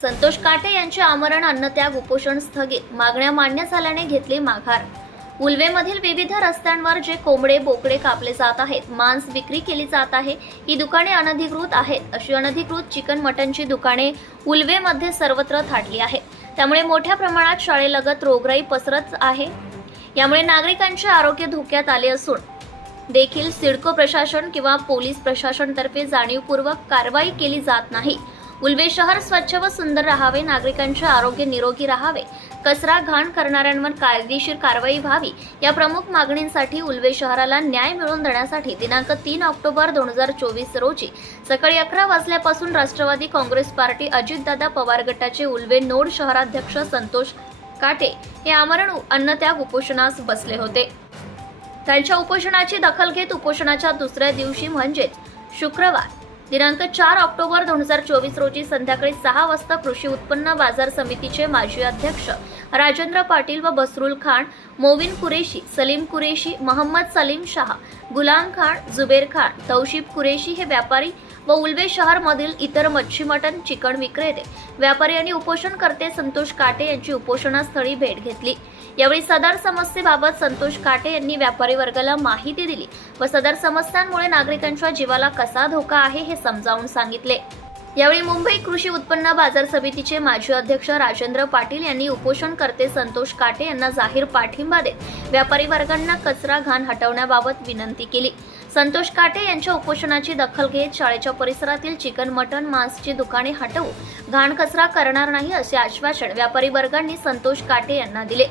संतोष काटे यांचे आमरण अन्नत्याग उपोषण स्थगित. मागण्या मान्य झाल्याने घेतली माघार. उल्वेमधील विविध रस्त्यांवर जे कोंबडे बोकडे कापले जात आहेत मांस विक्री केली जात आहे ही दुकाने अनधिकृत आहेत. अशी अनधिकृत चिकन मटनची दुकाने उल्वेमध्ये सर्वत्र थाटली आहेत. त्यामुळे मोठ्या प्रमाणात शाळेलगत रोगराई पसरत आहे. यामुळे नागरिकांचे आरोग्य धोक्यात आले असून देखील सिडको प्रशासन किंवा पोलीस प्रशासनतर्फे जाणीवपूर्वक कारवाई केली जात नाही. उल्वे शहर स्वच्छ व सुंदर राहावे नागरिकांचे आरोग्य निरोगी राहावे कचरा घाण करणाऱ्यांवर कायदेशीर कारवाई व्हावी या प्रमुख मागणींसाठी उल्वे शहराला न्याय मिळवून देण्यासाठी दिनांक तीन ऑक्टोबर दोन हजार चोवीस रोजी सकाळी अकरा वाजल्यापासून राष्ट्रवादी काँग्रेस पार्टी अजितदादा पवार गटाचे उल्वे नोड शहराध्यक्ष संतोष काटे हे आमरण अन्नत्याग उपोषणास बसले होते. त्यांच्या उपोषणाची दखल घेत उपोषणाच्या दुसऱ्या दिवशी म्हणजेच शुक्रवार. दिनांक चार ऑक्टोबर दोन हजार चोवीस रोजी संध्याकाळी सहा वाजता कृषी उत्पन्न बाजार समितीचे माजी अध्यक्ष राजेंद्र पाटील व बसरुल खान मोविन कुरेशी सलीम कुरेशी महम्मद सलीम शाह गुलाम खान जुबेर खान तौशिब कुरेशी हे व्यापारी व उल्वे शहरमधील इतर मच्छी मटण चिकन विक्रेते व्यापारी आणि उपोषणकर्ते संतोष काटे यांची उपोषणास्थळी भेट घेतली. यावेळी सदर समस्येबाबत संतोष काटे यांनी व्यापारी वर्गाला माहिती दिली व सदर समस्यांमुळे नागरिकांच्या जीवाला कसा धोका आहे हे समजावून सांगितले. यावेळी मुंबई कृषी उत्पन्न बाजार समितीचे माजी अध्यक्ष राजेंद्र पाटील यांनी उपोषणकर्ते संतोष काटे यांना जाहीर पाठिंबा देत व्यापारी वर्गांना कचरा घाण हटवण्याबाबत विनंती केली. संतोष काटे यांच्या उपोषणाची दखल घेत शाळेच्या परिसरातील चिकन मटन मांसची दुकाने हटवू. घाण कचरा करणार नाही असे आश्वासन व्यापारी वर्गांनी संतोष काटे यांना दिले.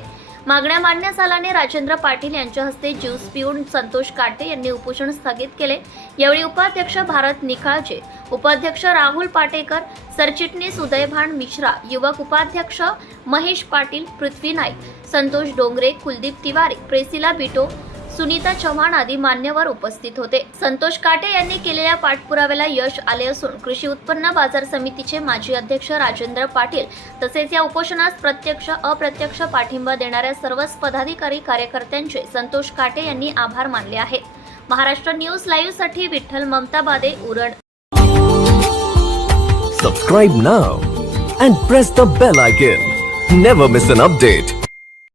मागण्या मान्य झाल्याने राजेंद्र पाटील यांच्या हस्ते ज्यूस पिऊन संतोष काटे यांनी उपोषण स्थगित केले. यावेळी उपाध्यक्ष भारत निखाळजे उपाध्यक्ष राहुल पाटेकर सरचिटणीस उदयभान मिश्रा युवक उपाध्यक्ष महेश पाटील पृथ्वी नाईक संतोष डोंगरे कुलदीप तिवारी प्रेसिला बिटो सुनीता चव्हाण आदी मान्यवर उपस्थित होते. संतोष काटे यांनी केलेल्या पाठपुराव्याला यश आले असून कृषी उत्पन्न बाजार समितीचे माजी अध्यक्ष राजेंद्र पाटील तसेच या उपोषणास प्रत्यक्ष अप्रत्यक्ष पाठिंबा देणाऱ्या सर्वच पदाधिकारी कार्यकर्त्यांचे संतोष काटे यांनी आभार मानले आहेत. Maharashtra news लाईव्हसाठी Vitthal Mamtabade Uran subscribe now and press the bell icon never miss an update